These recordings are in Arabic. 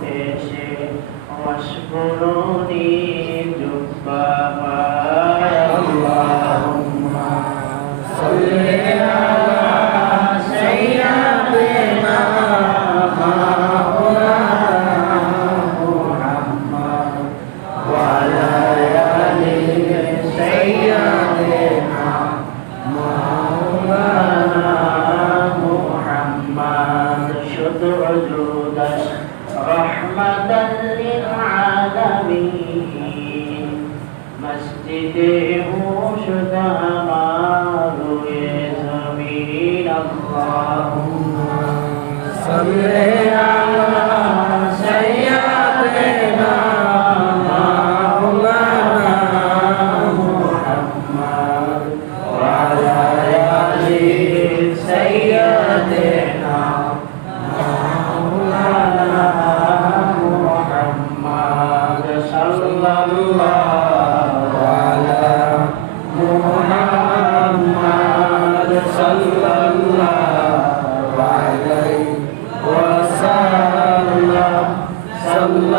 বেশে অস্মরণী Amen.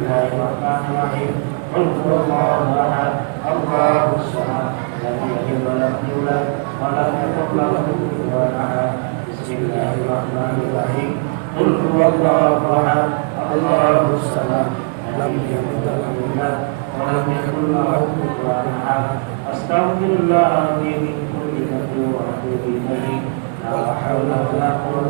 الله الرحمن الرحيم قل هو الله أحد الله الصمد لم يلد ولم يولد ولم يكن له كفوا أحد بسم الله الرحمن الرحيم قل هو الله أحد الله الصمد لم يلد ولم يولد ولم يكن له كفوا أحد أستغفر الله لي من كل ذنب وأتوب إليه لا حول ولا قوة